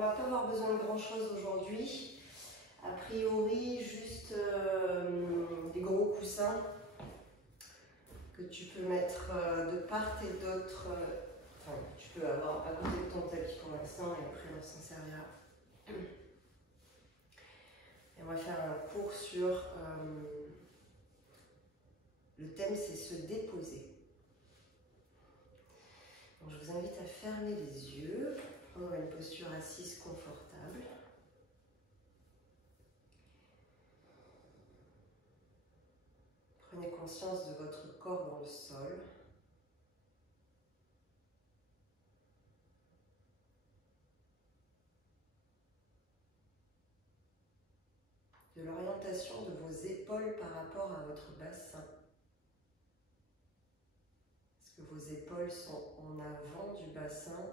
va pas avoir besoin de grand chose aujourd'hui. A priori, juste des gros coussins que tu peux mettre de part et d'autre. Enfin, tu peux avoir à côté de ton tapis pour l'instant et après on s'en servira. Et on va faire un cours sur le thème, c'est se déposer. Donc, je vous invite à fermer les yeux, prendre une posture assise confortable. Prenez conscience de votre corps dans le sol. De l'orientation de vos épaules par rapport à votre bassin. Est-ce que vos épaules sont en avant du bassin,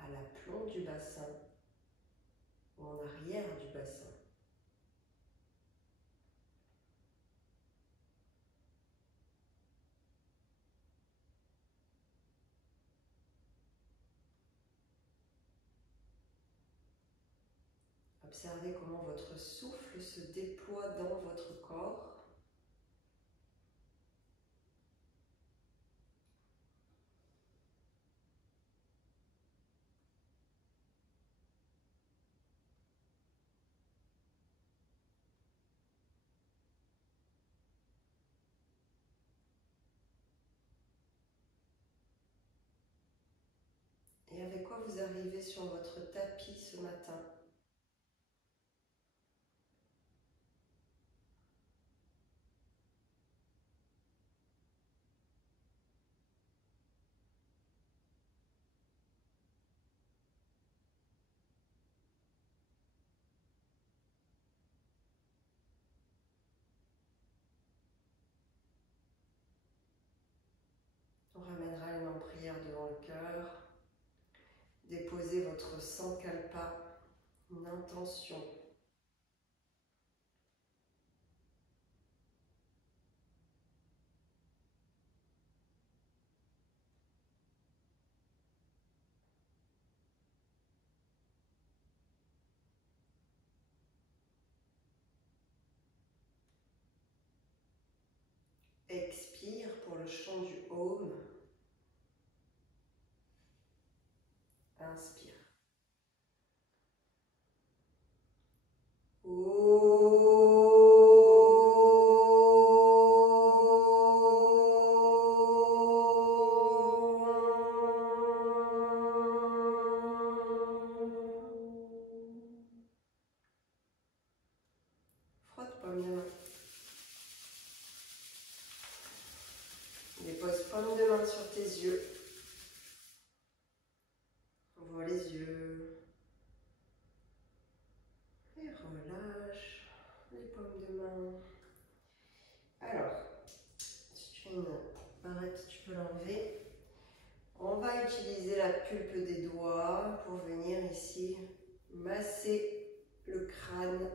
à l'aplomb du bassin ou en arrière du bassin? Observez comment votre souffle se déploie dans votre corps. Et avec quoi vous arrivez sur votre tapis ce matin? On ramènera les mains en prière devant le cœur. Déposez votre sankalpa, une intention. Expire pour le chant du Om. Inspire. Frotte paume de main. Dépose paume de main sur tes yeux. Ouvre les yeux. Et relâche les paumes de main. Alors, si tu as une barrette, tu peux l'enlever. On va utiliser la pulpe des doigts pour venir ici masser le crâne.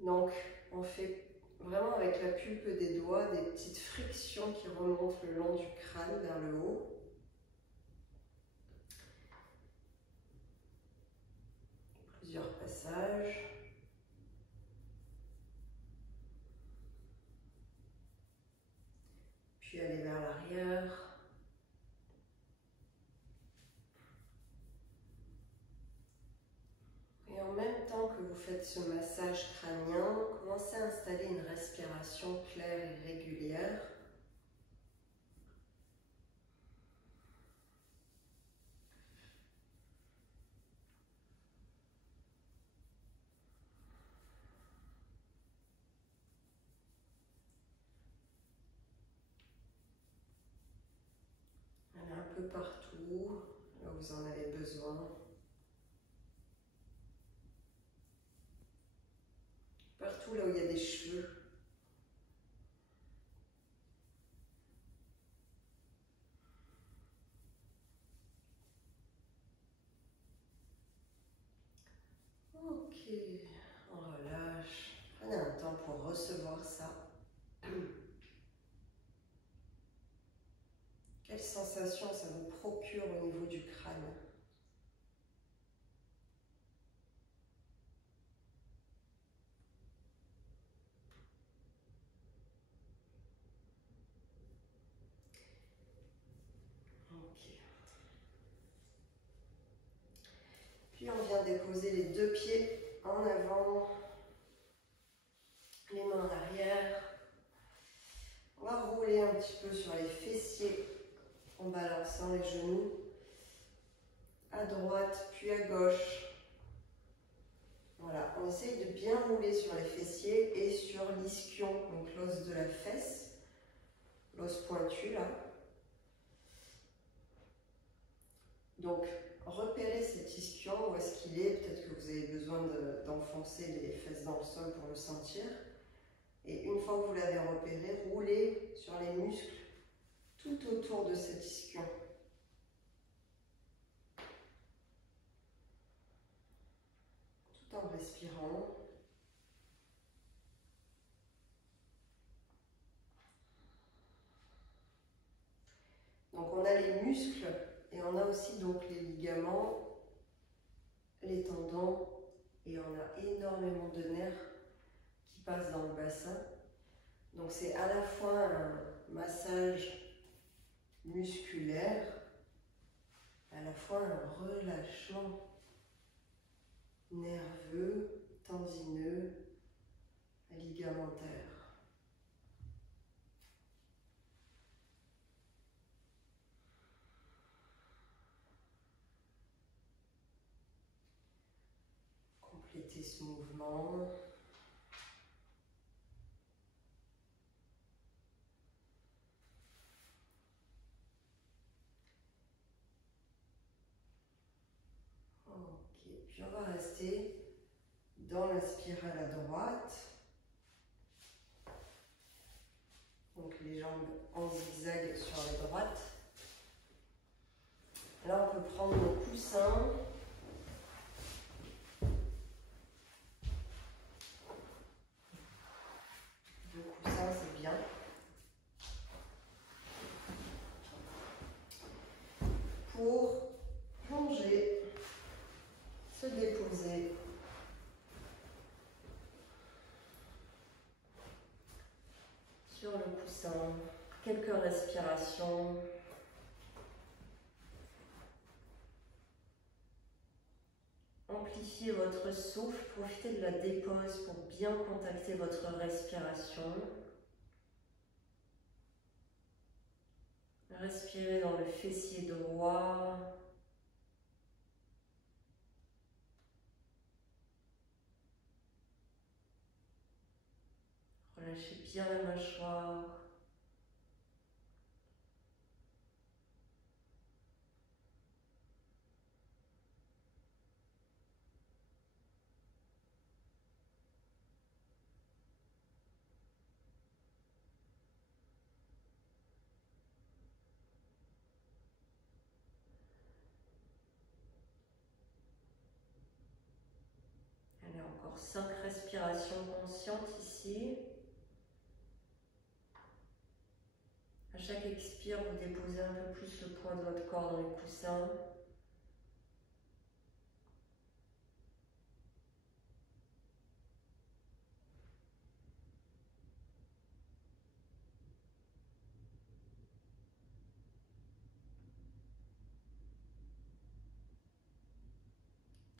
Donc, on fait vraiment avec la pulpe des doigts des petites frictions qui remontent le long du crâne vers le haut. Plusieurs passages. Puis aller vers l'arrière. Et en même temps que vous faites ce massage crânien, commencez à installer une respiration claire et régulière. Allez un peu partout, là où vous en avez besoin. Partout là où il y a des cheveux. Ok, on relâche. Prenez un temps pour recevoir ça. Quelle sensation ça vous procure au niveau du crâne? Puis on vient déposer les deux pieds en avant, les mains en arrière. On va rouler un petit peu sur les fessiers en balançant les genoux à droite puis à gauche. Voilà, on essaye de bien rouler sur les fessiers et sur l'ischion, donc l'os de la fesse, l'os pointu là. Donc, repérez cet ischion, où est-ce qu'il est, peut-être que vous avez besoin d'enfoncer les fesses dans le sol pour le sentir. Et une fois que vous l'avez repéré, roulez sur les muscles tout autour de cet ischion. Tout en respirant. Donc on a les muscles et on a aussi donc les ligaments, les tendons et on a énormément de nerfs qui passent dans le bassin. Donc c'est à la fois un massage musculaire, à la fois un relâchement nerveux, tendineux, ligamentaire. Complétez ce mouvement. Ok, puis on va rester dans la spirale à droite. Donc les jambes en zigzag sur la droite. Là on peut prendre nos coussins. Le coussin c'est bien. Pour plonger, se déposer. Sur le coussin, quelques respirations. Amplifiez votre souffle, profitez de la dépose pour bien contacter votre respiration. Respirez dans le fessier droit. Relâchez bien la mâchoire. Allez, encore 5 respirations conscientes ici. À chaque expire, vous déposez un peu plus le poids de votre corps dans les coussins.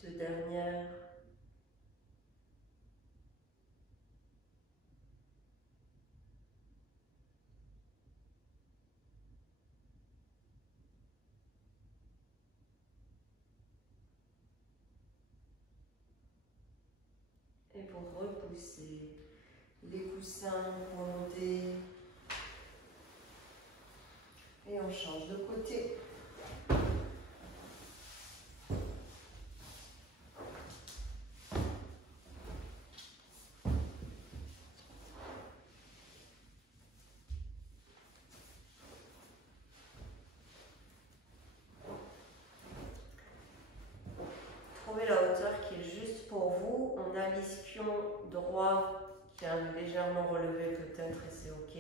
Deux dernières. Et pour repousser les coussins, remonter. Et on change de côté. Trouvez la hauteur qui est juste pour vous. On a l'ischion droit qui est légèrement relevé peut-être et c'est ok.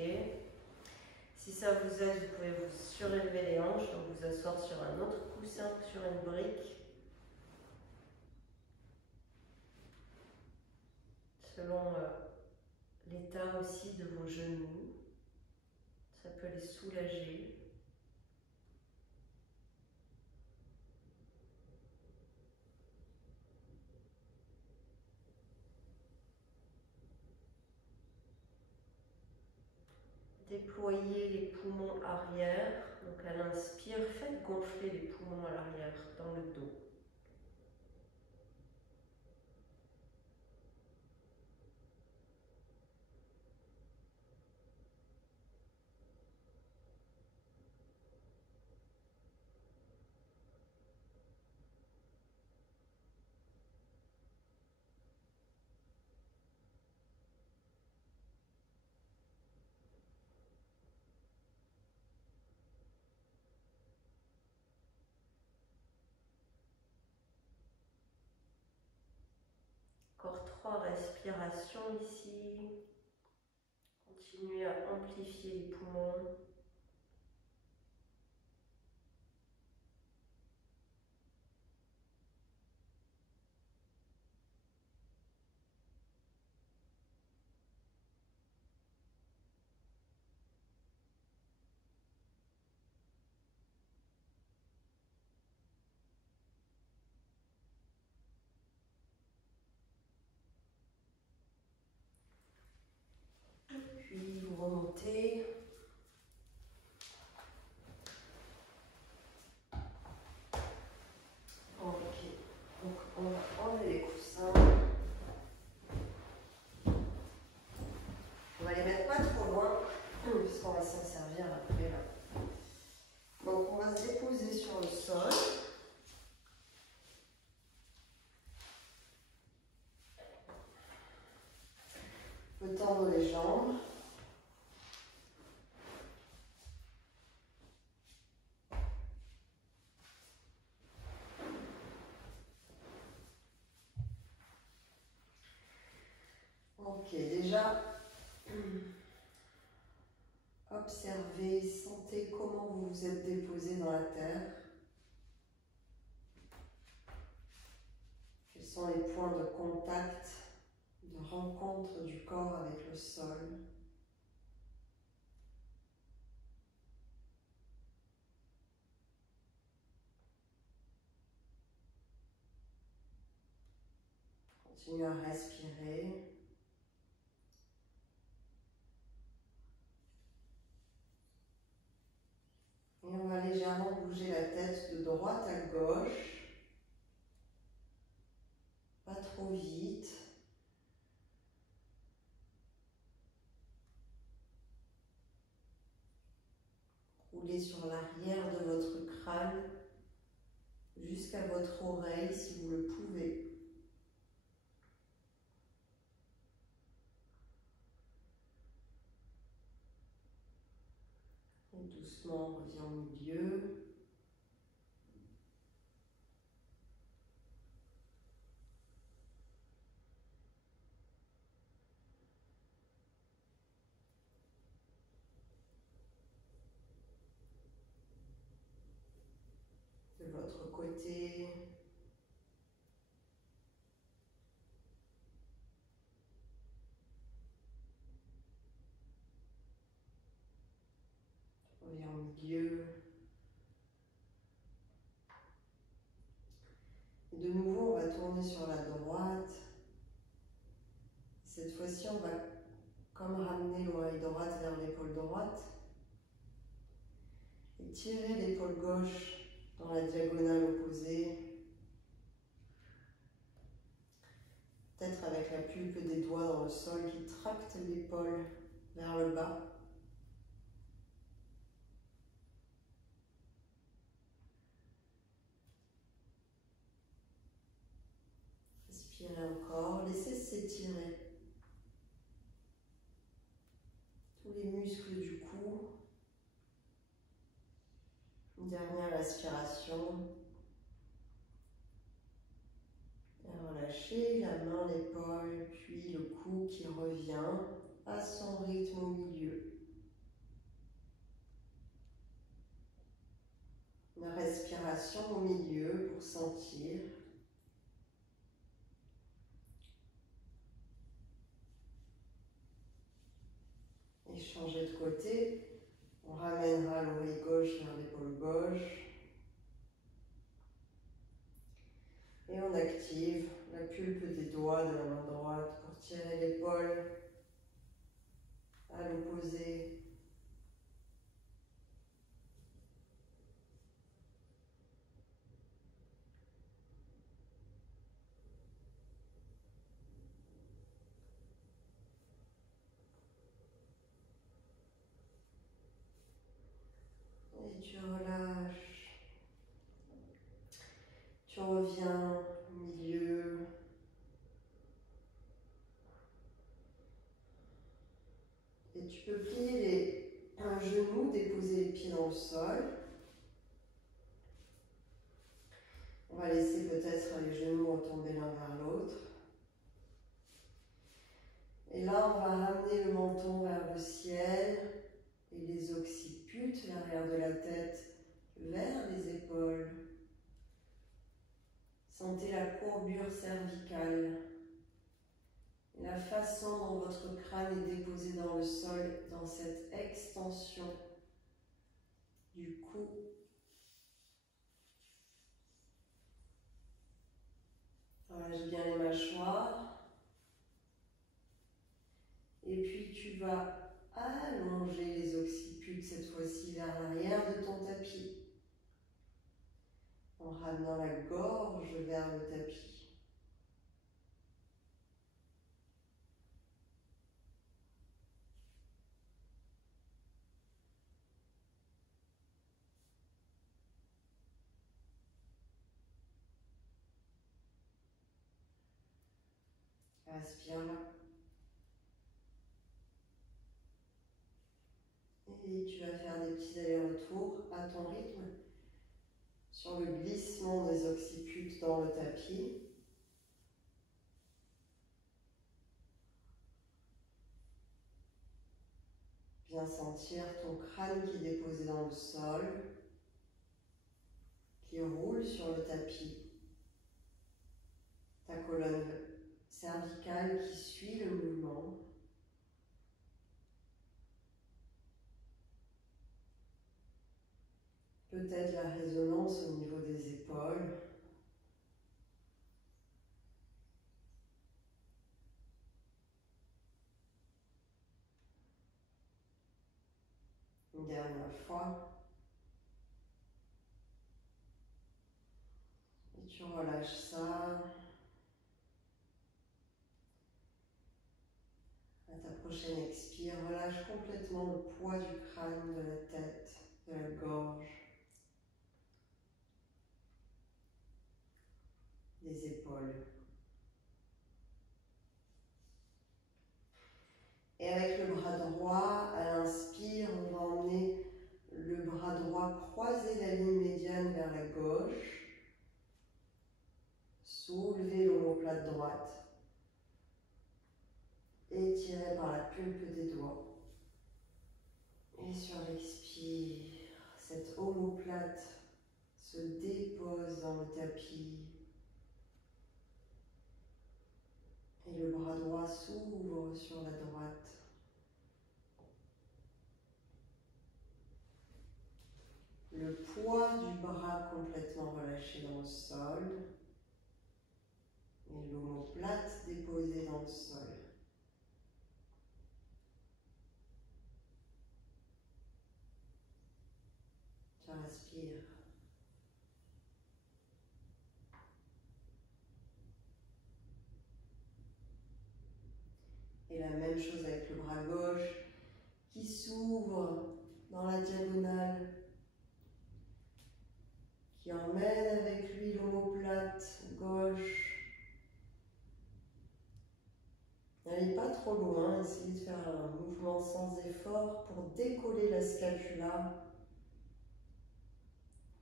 Si ça vous aide, vous pouvez vous surélever les hanches, donc vous asseoir sur un autre coussin, sur une brique. Selon l'état aussi de vos genoux, ça peut les soulager. déployer les poumons arrière. Donc à l'inspire, faites gonfler les poumons à l'arrière, dans le dos. Encore 3 respirations ici. Continuez à amplifier les poumons. Puis vous remontez. Ok, donc on va enlever les coussins. On va les mettre pas trop loin, puisqu'on va s'en servir après là. Donc on va se déposer sur le sol. On peut tendre les jambes. Ok, déjà, observez, sentez comment vous vous êtes déposé dans la terre. Quels sont les points de contact, de rencontre du corps avec le sol. Continuez à respirer. Et on va légèrement bouger la tête de droite à gauche. Pas trop vite. Roulez sur l'arrière de votre crâne jusqu'à votre oreille si vous le pouvez. Et doucement, on revient au milieu. De l'autre côté. On revient au milieu. Et de nouveau, on va tourner sur la droite. Cette fois-ci, on va comme ramener l'oreille droite vers l'épaule droite. Et tirer l'épaule gauche dans la diagonale opposée. Peut-être avec la pulpe des doigts dans le sol qui tracte l'épaule vers le bas. Respirez encore, laissez s'étirer tous les muscles du cou. Une dernière respiration. Et relâchez la main, l'épaule, puis le cou qui revient à son rythme au milieu. Une respiration au milieu pour sentir. Et changer de côté. On ramènera l'oreille gauche vers l'épaule gauche. Et on active la pulpe des doigts de la main droite pour tirer l'épaule à l'opposé tu relâches. Tu reviens au milieu. Et tu peux plier un genou, déposer les pieds dans le sol. On va laisser peut-être les genoux retomber l'un vers l'autre. Et là, on va ramener le menton vers le ciel et les occiputes, l'arrière de la tête, vers les épaules. Sentez la courbure cervicale. Et la façon dont votre crâne est déposé dans le sol, dans cette extension du cou. Relâche bien les mâchoires. Et puis tu vas allonger les occiputes cette fois-ci vers l'arrière de ton tapis. En ramenant la gorge vers le tapis. Respire là. Et tu vas faire des petits allers-retours à ton rythme sur le glissement des occiputes dans le tapis. Bien sentir ton crâne qui est déposé dans le sol, qui roule sur le tapis. Ta colonne cervicale qui suit le mouvement. Peut-être la résonance au niveau des épaules. Une dernière fois. Et tu relâches ça. À ta prochaine expire, relâche complètement le poids du crâne, de la tête, de la gorge, des épaules. Et avec le bras droit, à l'inspire, on va emmener le bras droit croiser la ligne médiane vers la gauche. Soulevez l'omoplate droite. Étirez par la pulpe des doigts. Et sur l'expire, cette omoplate se dépose dans le tapis. Et le bras droit s'ouvre sur la droite. Le poids du bras complètement relâché dans le sol. Et l'omoplate déposée dans le sol. Tu respires. Et la même chose avec le bras gauche qui s'ouvre dans la diagonale, qui emmène avec lui l'omoplate gauche. N'allez pas trop loin, essayez de faire un mouvement sans effort pour décoller la scapula.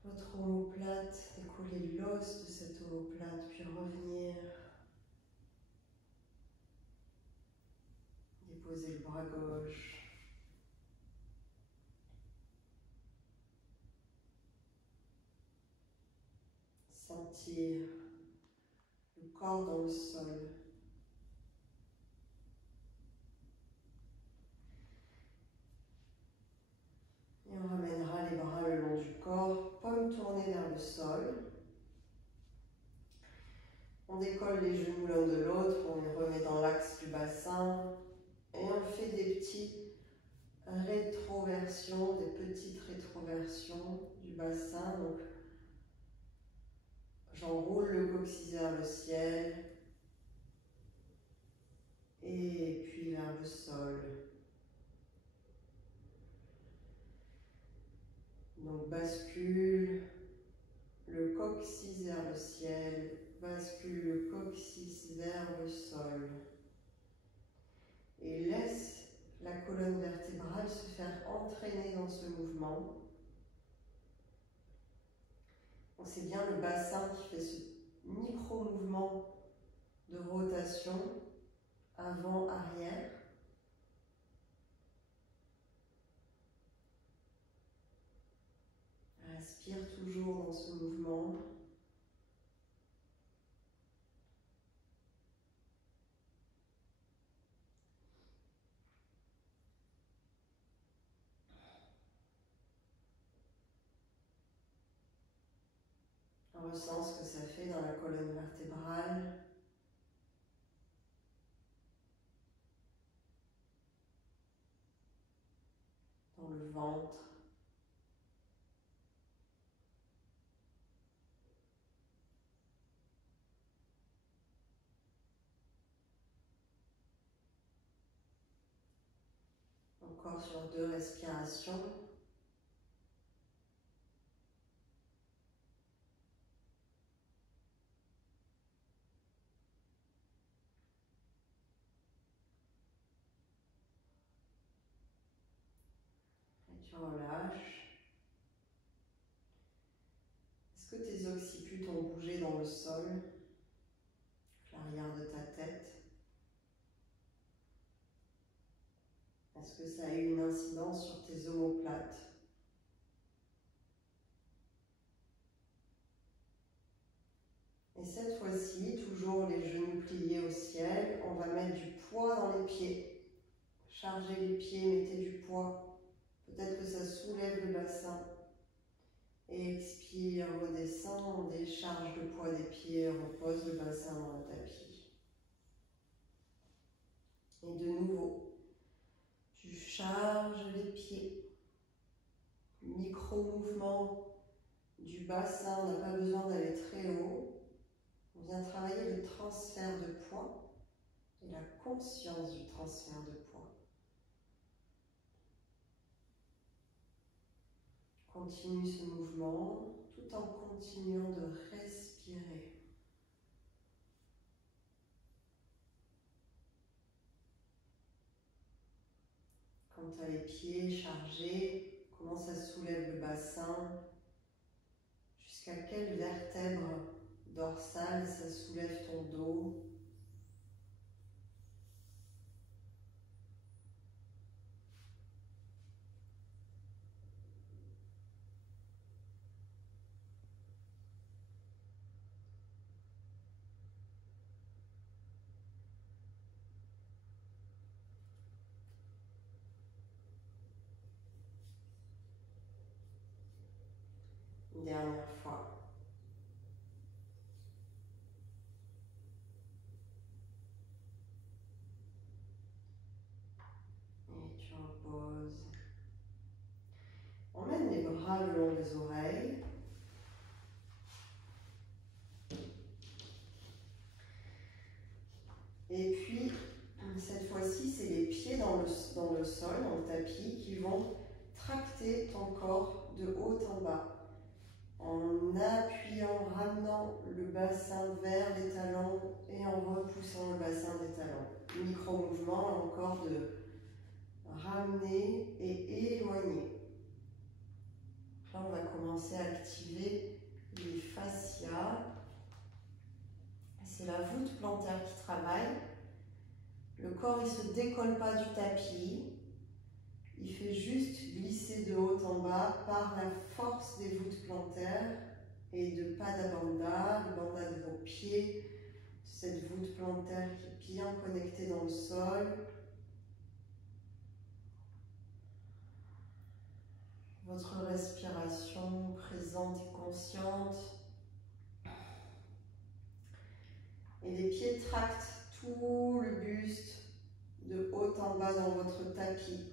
Votre omoplate, décoller l'os de cette omoplate, puis revenir. Déposer le bras gauche. Sentir le corps dans le sol. Et on ramènera les bras le long du corps, paume tournée vers le sol. On décolle les genoux l'un de l'autre, on les remet dans l'axe du bassin. Et on fait des petites rétroversions, des petites rétroversions du bassin. Donc, j'enroule le coccyx vers le ciel. Et puis vers le sol. Donc bascule le coccyx vers le ciel, bascule le coccyx vers le sol. Et laisse la colonne vertébrale se faire entraîner dans ce mouvement. C'est bien le bassin qui fait ce micro-mouvement de rotation avant-arrière. Respire toujours dans ce mouvement. On ressent ce que ça fait dans la colonne vertébrale. Dans le ventre. Encore sur 2 respirations. Et tu relâches. Est-ce que tes occiputes ont bougé dans le sol, l'arrière de ta tête? Est-ce que ça a eu une incidence sur tes omoplates? Et cette fois-ci, toujours les genoux pliés au ciel, on va mettre du poids dans les pieds. Chargez les pieds, mettez du poids. Peut-être que ça soulève le bassin. Et expire, redescend, on décharge le poids des pieds, repose le bassin dans le tapis. Et de nouveau, tu charges les pieds. Micro-mouvement du bassin, on n'a pas besoin d'aller très haut. On vient travailler le transfert de poids et la conscience du transfert de poids. Continue ce mouvement tout en continuant de respirer. Quand tu as les pieds chargés, comment ça soulève le bassin? Jusqu'à quelle vertèbre dorsale ça soulève ton dos? Une dernière fois. Et tu reposes. Emmène les bras le long des oreilles. Et puis, cette fois-ci, c'est les pieds dans le sol, dans le tapis, qui vont tracter ton corps de haut en bas. En appuyant, ramenant le bassin vers les talons et en repoussant le bassin des talons. Micro-mouvement encore de ramener et éloigner. Là, on va commencer à activer les fascias. C'est la voûte plantaire qui travaille. Le corps, il ne se décolle pas du tapis. Il fait juste glisser de haut en bas par la force des voûtes plantaires et de pada bandha, le bandha de vos pieds, cette voûte plantaire qui est bien connectée dans le sol. Votre respiration présente et consciente. Et les pieds tractent tout le buste de haut en bas dans votre tapis.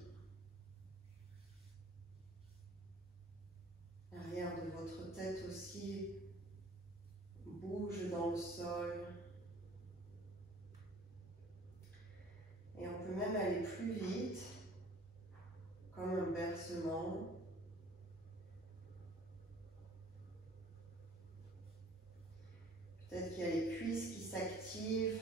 L'arrière de votre tête aussi bouge dans le sol. Et on peut même aller plus vite, comme un bercement. Peut-être qu'il y a les cuisses qui s'activent.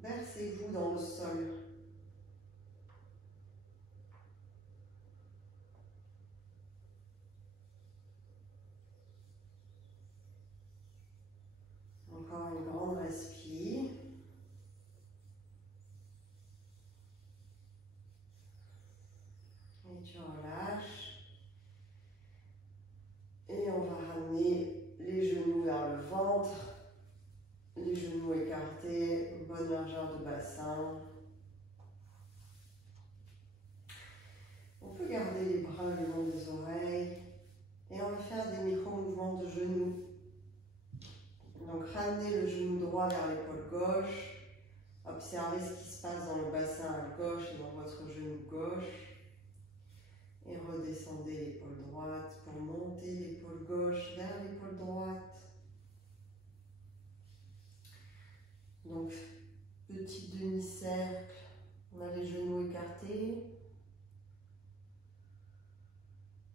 Bercez-vous dans le sol. Encore une grande respire. Et tu relâches. Et on va ramener les genoux vers le ventre. Les genoux écartés, bonne largeur de bassin. On peut garder les bras le long des oreilles. Et on va faire des micro-mouvements de genoux. Donc ramenez le genou droit vers l'épaule gauche. Observez ce qui se passe dans le bassin à gauche et dans votre genou gauche. Et redescendez l'épaule droite pour monter l'épaule gauche vers l'épaule droite. Donc, petit demi-cercle. On a les genoux écartés.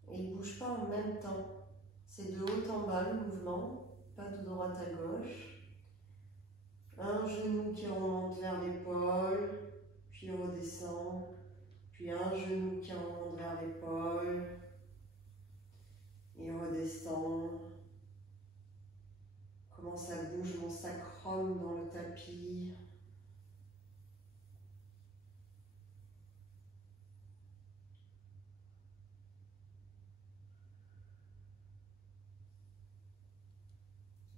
Et ils ne bougent pas en même temps. C'est de haut en bas le mouvement, pas de droite à gauche. Un genou qui remonte vers l'épaule, puis redescend. Puis un genou qui remonte vers l'épaule et redescend. Comment ça bouge mon sacrum dans le tapis.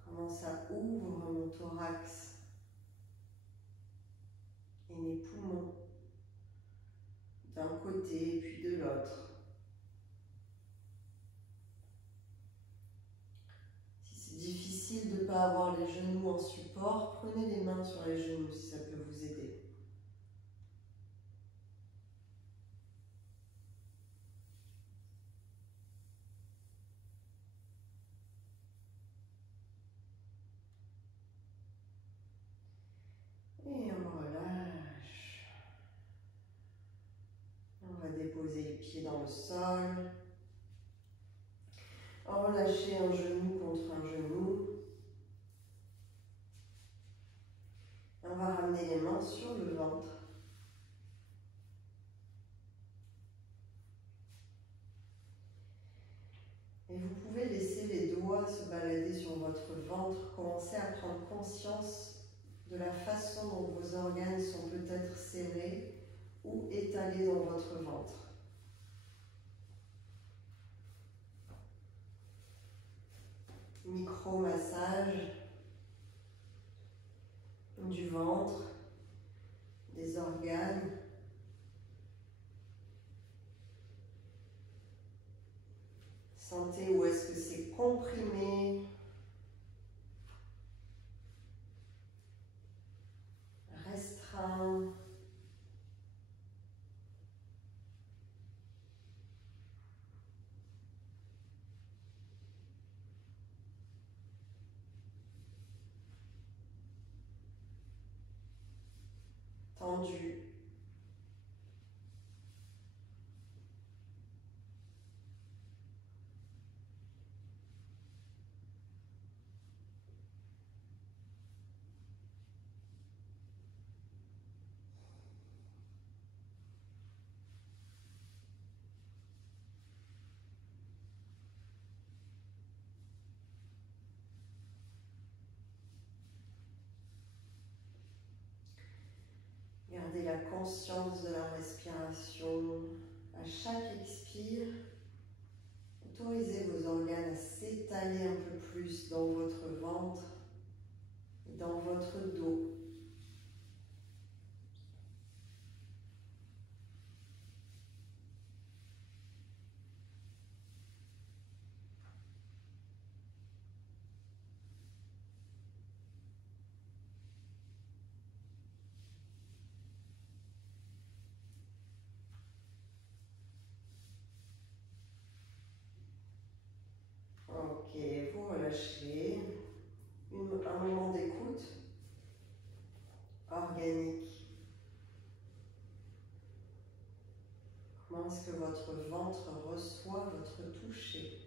Comment ça ouvre mon thorax et mes poumons d'un côté puis de l'autre. Si c'est difficile de ne pas avoir les genoux en support, prenez les mains sur les genoux si ça peut vous aider. Et on relâche. On va déposer les pieds dans le sol. Relâchez un genou contre un genou. On va ramener les mains sur le ventre. Et vous pouvez laisser les doigts se balader sur votre ventre, commencer à prendre conscience de la façon dont vos organes sont peut-être serrés ou étalés dans votre ventre. Micro-massage du ventre, des organes. Sentez où est-ce que c'est comprimé, restreint. Tendu. Gardez la conscience de la respiration. À chaque expire, autorisez vos organes à s'étaler un peu plus dans votre ventre et dans votre dos. Ok, vous relâchez. Un moment d'écoute. Comment est-ce que votre ventre reçoit votre toucher?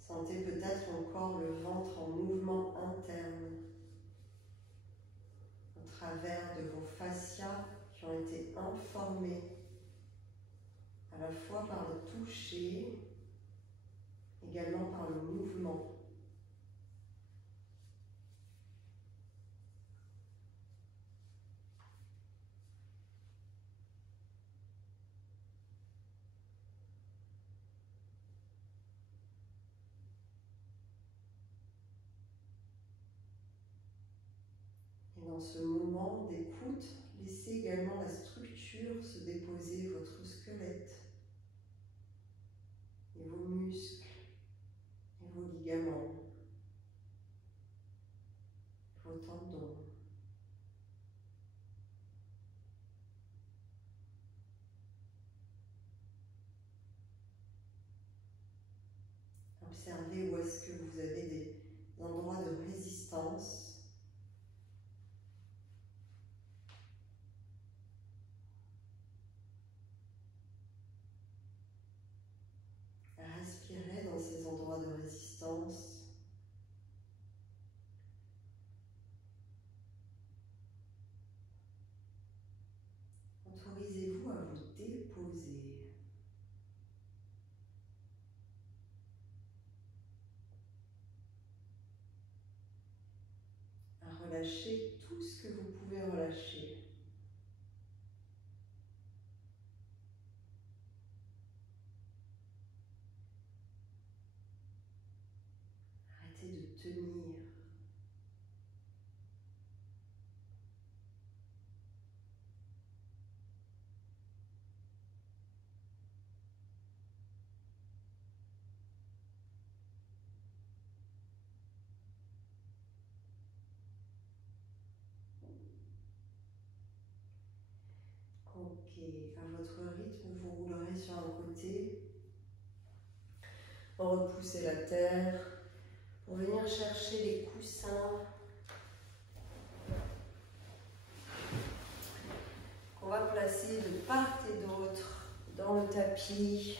Sentez peut-être encore le ventre en mouvement interne au travers de vos fascias qui ont été informés à la fois par le toucher, également par le mouvement. Et dans ce moment d'écoute, laissez également la structure se déposer, votre squelette, et vos muscles, et vos ligaments, vos tendons. Observez où est-ce que vous avez des endroits de résistance. Respirez dans ces endroits de résistance. Autorisez-vous à vous déposer. À relâcher tout ce que vous pouvez relâcher. Arrêtez de tenir. Ok, à votre rythme, vous roulerez sur un côté. Repoussez la terre pour venir chercher les coussins qu'on va placer de part et d'autre dans le tapis.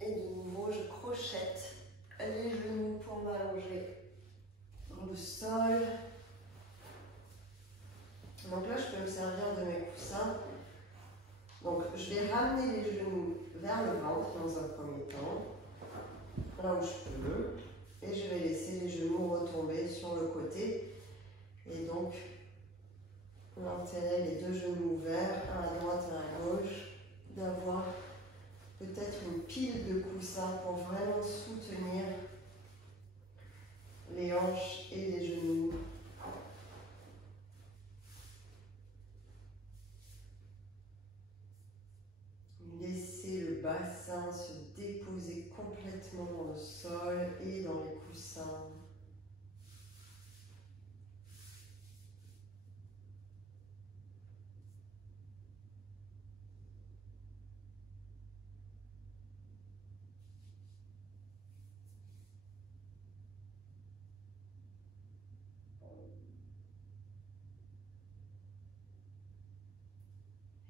Et de nouveau, je crochette les genoux pour m'allonger dans le sol. Donc là, je peux me servir de mes coussins. Donc, je vais ramener les genoux vers le ventre dans un premier temps, là où je peux, et je vais laisser les genoux retomber sur le côté. Et donc, l'intérêt, les deux genoux ouverts, un à droite et un à gauche, d'avoir peut-être une pile de coussins pour vraiment soutenir les hanches et les genoux. Laissez le bassin se déposer complètement dans le sol et dans les coussins.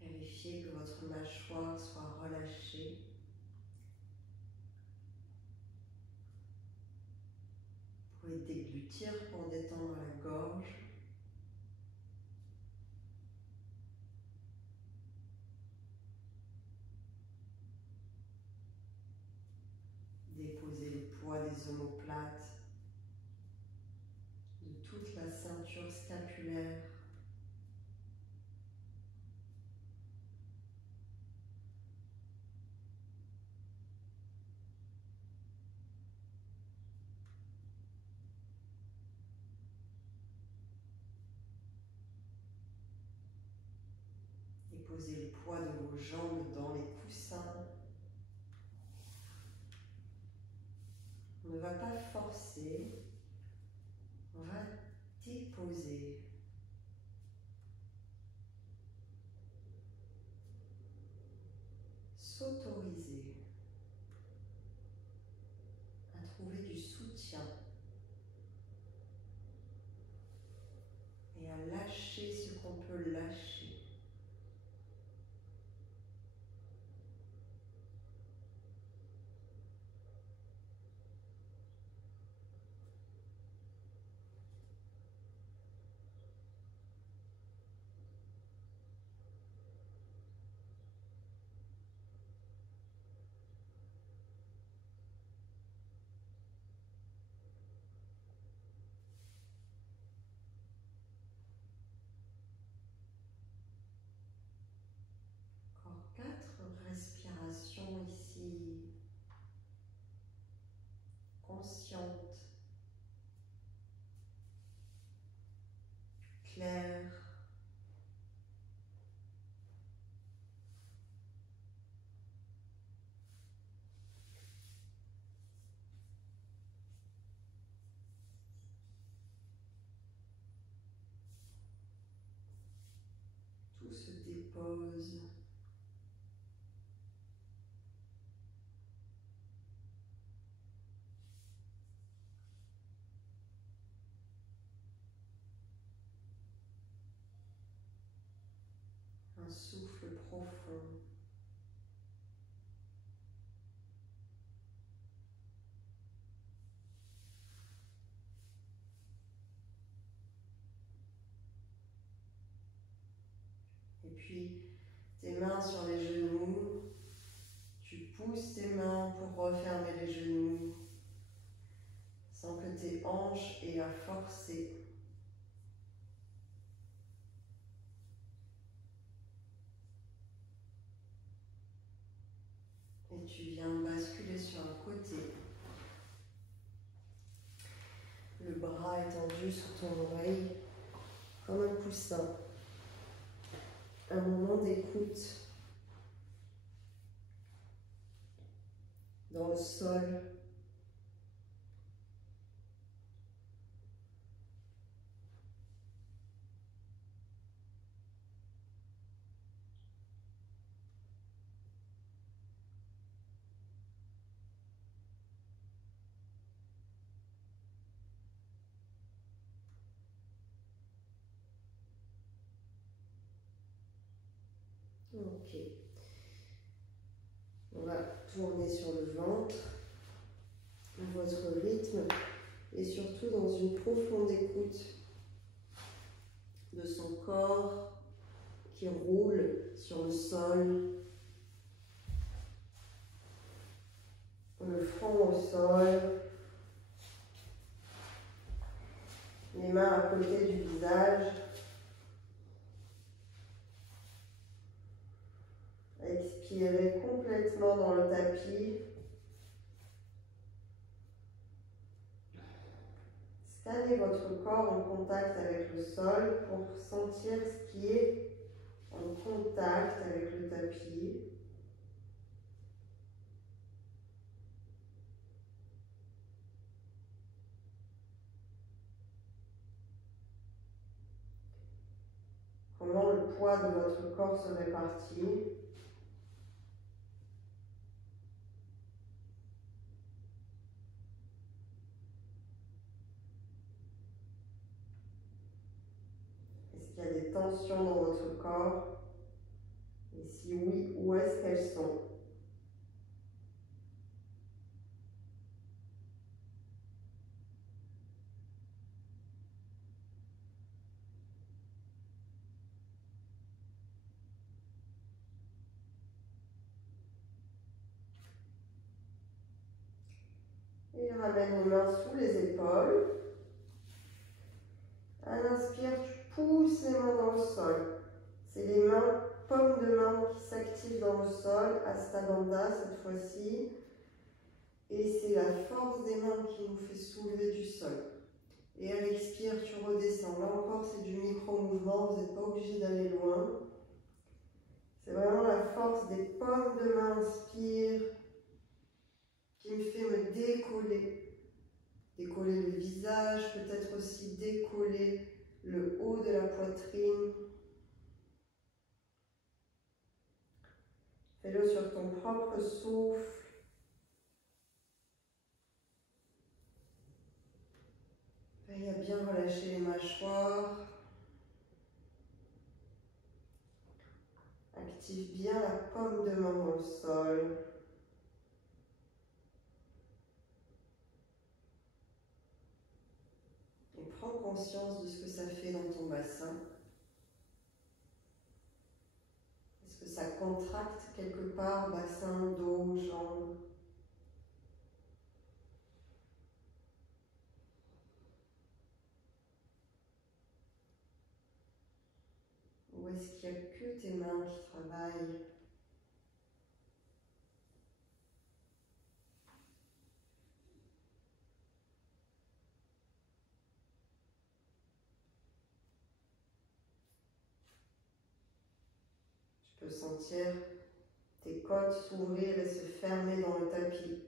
Vérifiez que votre mâchoire soit relâchée. Vous pouvez déglutir pour détendre la gorge. Déposez le poids des omoplates, de toute la ceinture scapulaire. Déposez le poids de vos jambes dans les coussins. On ne va pas forcer, on va déposer. S'autoriser à trouver du soutien et à lâcher ce qu'on peut lâcher. Encore 4 respirations ici, conscientes, claires. Tout se dépose. Un souffle profond. Et puis, tes mains sur les genoux. Tu pousses tes mains pour refermer les genoux sans que tes hanches aient à forcer. Et tu viens basculer sur un côté. Le bras étendu sous ton oreille, comme un coussin. Un moment d'écoute dans le sol. Ok. On va tourner sur le ventre, à votre rythme, et surtout dans une profonde écoute de son corps qui roule sur le sol, le front au sol, les mains à côté du visage. Expirez complètement dans le tapis. Scannez votre corps en contact avec le sol pour sentir ce qui est en contact avec le tapis. Comment le poids de votre corps se répartit. Est-ce qu'il y a des tensions dans votre corps? Et si oui, où est-ce qu'elles sont? Et ramène les mains sous les épaules. À l'inspire, tu pousses les mains dans le sol. C'est les mains, paumes de main qui s'activent dans le sol, Hasta Bandha cette fois-ci. Et c'est la force des mains qui nous fait soulever du sol. Et à l'expire, tu redescends. Là encore, c'est du micro-mouvement, vous n'êtes pas obligé d'aller loin. force des paumes de main, inspire, qui me fait me décoller. Décoller le visage, peut-être aussi décoller le haut de la poitrine. Fais-le sur ton propre souffle. Veille à bien relâcher les mâchoires. Active bien la paume de main dans le sol. Et prends conscience de ce que ça fait dans ton bassin. Est-ce que ça contracte quelque part, bassin, dos, jambes? Ou est-ce qu'il n'y a que tes mains qui travaillent? Tu peux sentir tes côtes s'ouvrir et se fermer dans le tapis.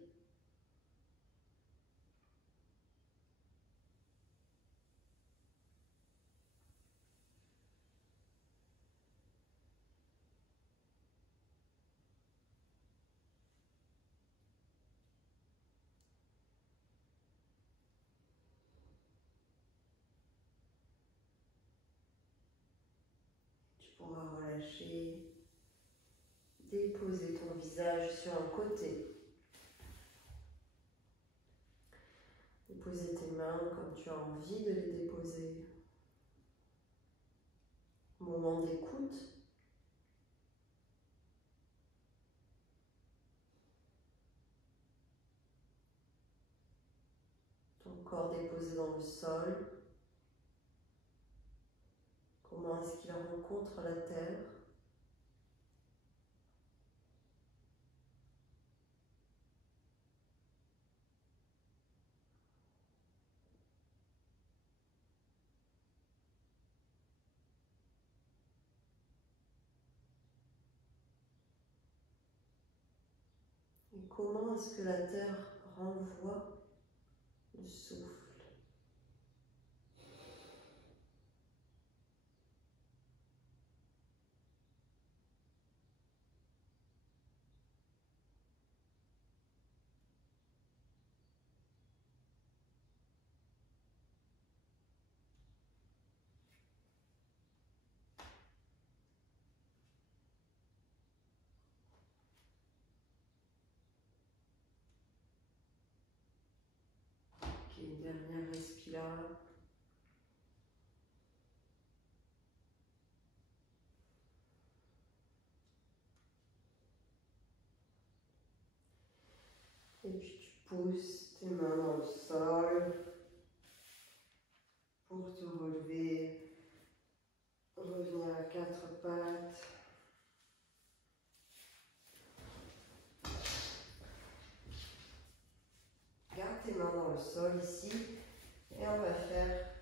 Tu pourras relâcher, déposer ton visage sur un côté. Déposer tes mains comme tu as envie de les déposer. Moment d'écoute. Ton corps déposé dans le sol. Comment est-ce qu'il rencontre la terre? Et comment est-ce que la terre renvoie le souffle? Ok, une dernière respiration. Et puis tu pousses tes mains dans le sol pour te relever, revenir à quatre pattes. Garde tes mains dans le sol ici et on va faire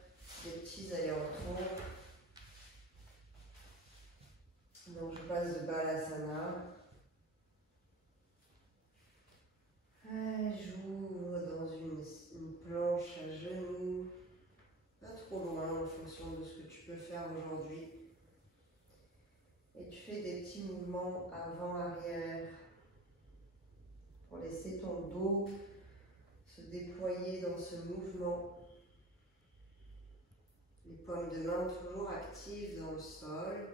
des petits allers-retours. Donc je passe de Balasana. J'ouvre dans une planche à genoux, pas trop loin en fonction de ce que tu peux faire aujourd'hui. Et tu fais des petits mouvements avant-arrière pour laisser ton dos se déployer dans ce mouvement. Les paumes de main toujours actives dans le sol.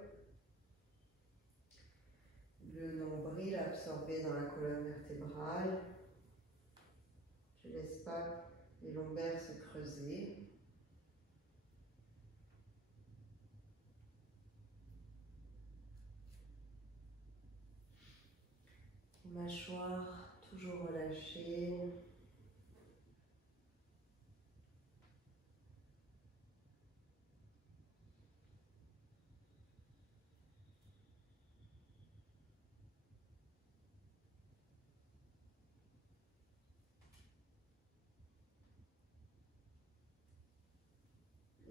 Le nombril absorbé dans la colonne vertébrale. Tu ne laisses pas les lombaires se creuser. Les mâchoires toujours relâchées.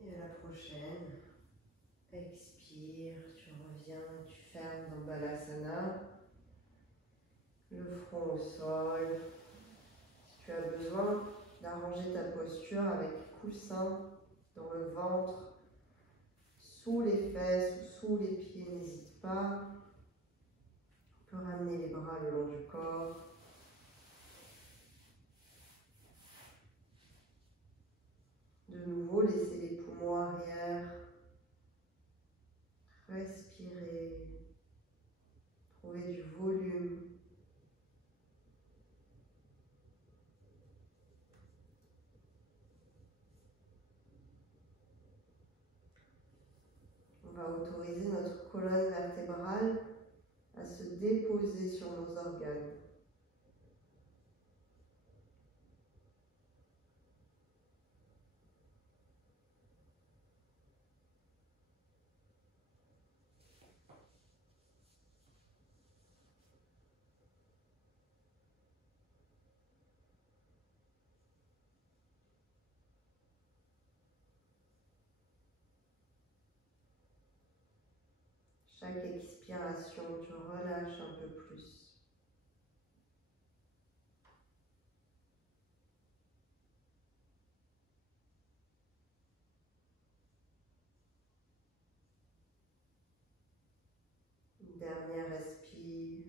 Et à la prochaine, expire, tu reviens, tu fermes dans Balasana. profond au sol. Si tu as besoin d'arranger ta posture avec coussin dans le ventre, sous les fesses ou sous les pieds, n'hésite pas. Tu peux ramener les bras le long du corps. De nouveau, laissez les poumons arrière. Respirez. Trouvez du volume. On va autoriser notre colonne vertébrale à se déposer sur nos organes. Chaque expiration, tu relâches un peu plus. Une dernière respire.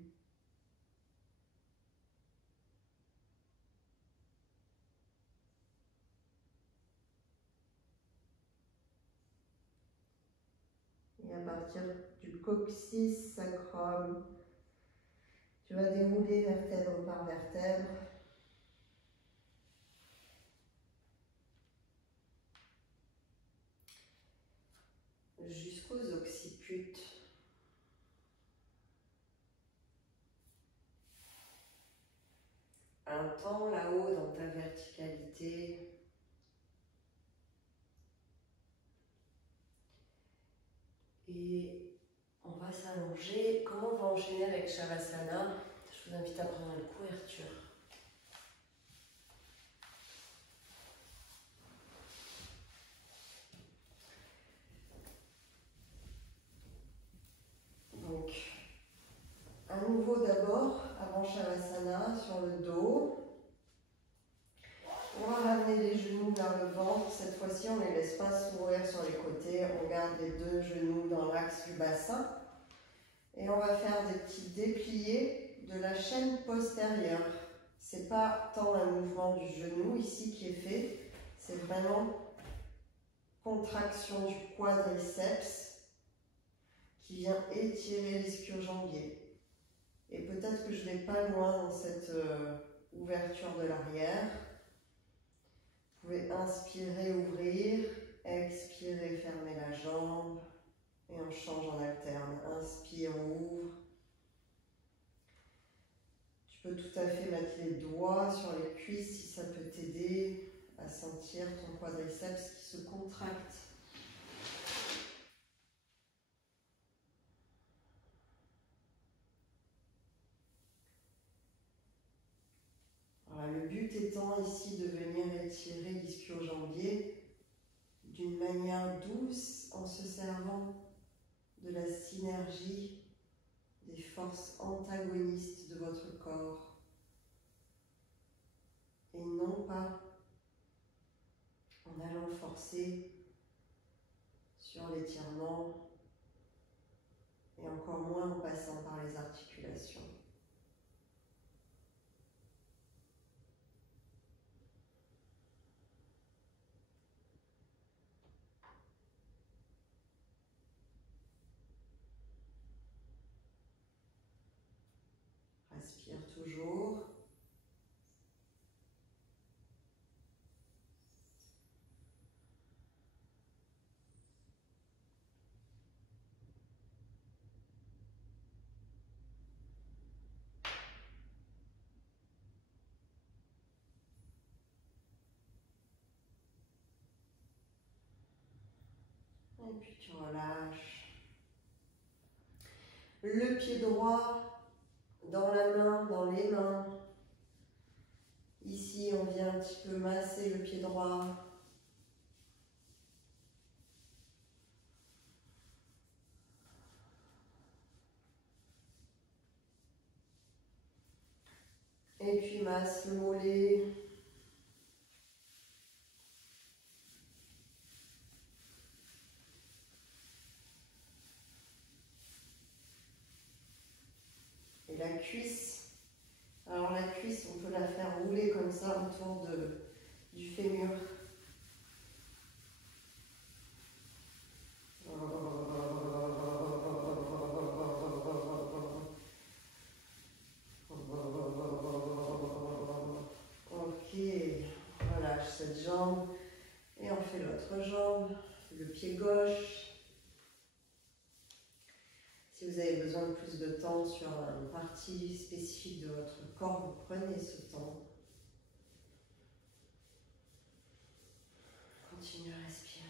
Et à partir du coccyx sacrum, tu vas dérouler vertèbre par vertèbre. Jusqu'aux occiputes. Un temps là-haut dans ta verticalité. Et on va s'allonger. Comment on va enchaîner avec Shavasana? Je vous invite à prendre une couverture. Donc, à nouveau d'abord, avant Shavasana, sur le dos. On va ramener les genoux vers le ventre. Cette fois-ci, on ne les laisse pas s'ouvrir sur les côtés. On garde les deux genoux dans l'axe du bassin. Et on va faire des petits dépliés de la chaîne postérieure. Ce n'est pas tant un mouvement du genou ici qui est fait, c'est vraiment contraction du quadriceps qui vient étirer l'ischio-jambier. Et peut-être que je ne vais pas loin dans cette ouverture de l'arrière. Vous pouvez inspirer, ouvrir, expirer, fermer la jambe. Et on change en alterne. Inspire, ouvre. Tu peux tout à fait mettre les doigts sur les cuisses si ça peut t'aider à sentir ton quadriceps qui se contracte. Voilà, le but étant ici de venir étirer l'ischio-jambier d'une manière douce en se servant de la synergie des forces antagonistes de votre corps et non pas en allant forcer sur l'étirement et encore moins en passant par les articulations. Respire toujours. Et puis tu relâches. Le pied droit dans la main, dans les mains. Ici, on vient un petit peu masser le pied droit. Et puis masse le mollet. Et la cuisse. Alors la cuisse, on peut la faire rouler comme ça autour du fémur. Ok, relâche cette jambe et on fait l'autre jambe, le pied gauche. Si vous avez besoin de plus de temps sur une partie spécifique de votre corps, vous prenez ce temps. Continuez à respirer.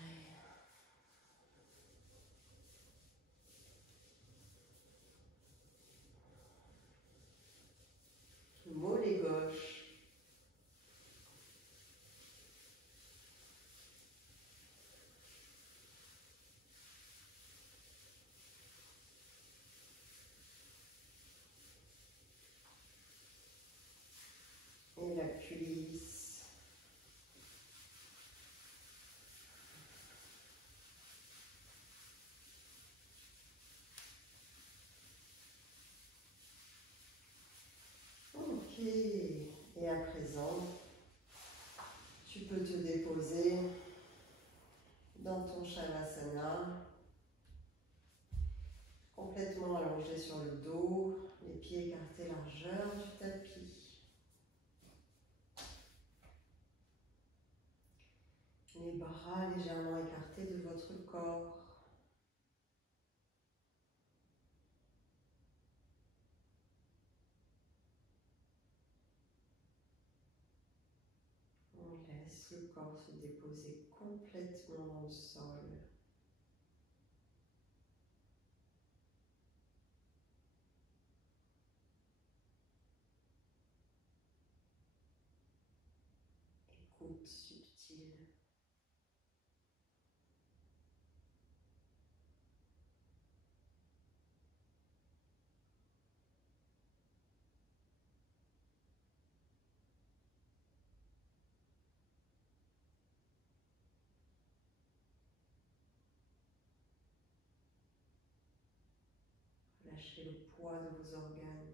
Mollet gauche. Et la cuisse. Ok. Et à présent, tu peux te déposer dans ton Shavasana, complètement allongé sur le dos, les pieds écartés largeur du tapis. Les bras légèrement écartés de votre corps. On laisse le corps se déposer complètement dans le sol. Écoute subtile. Lâchez le poids de vos organes.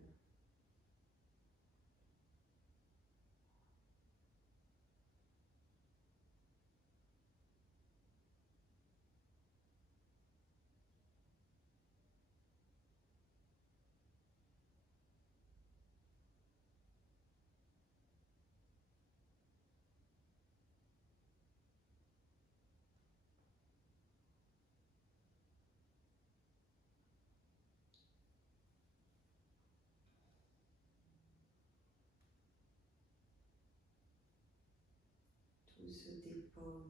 Tout se dépose.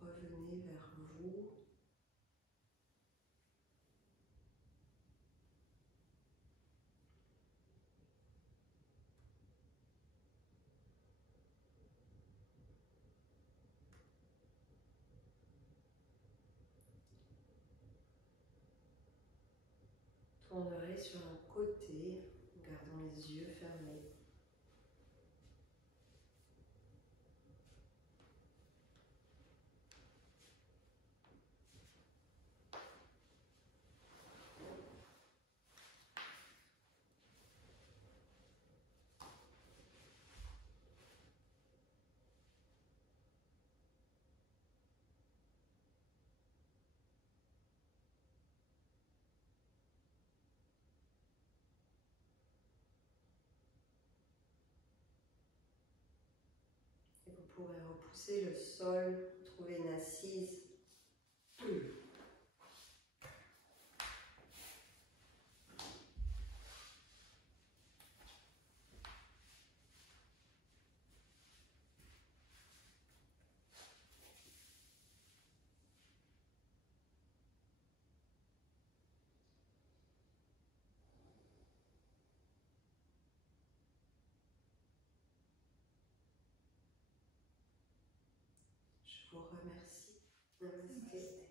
revenez vers vous. Tournerez sur un côté, en gardant les yeux fermés. Et vous pourrez repousser le sol, trouver une assise. Je vous remercie. Namasté.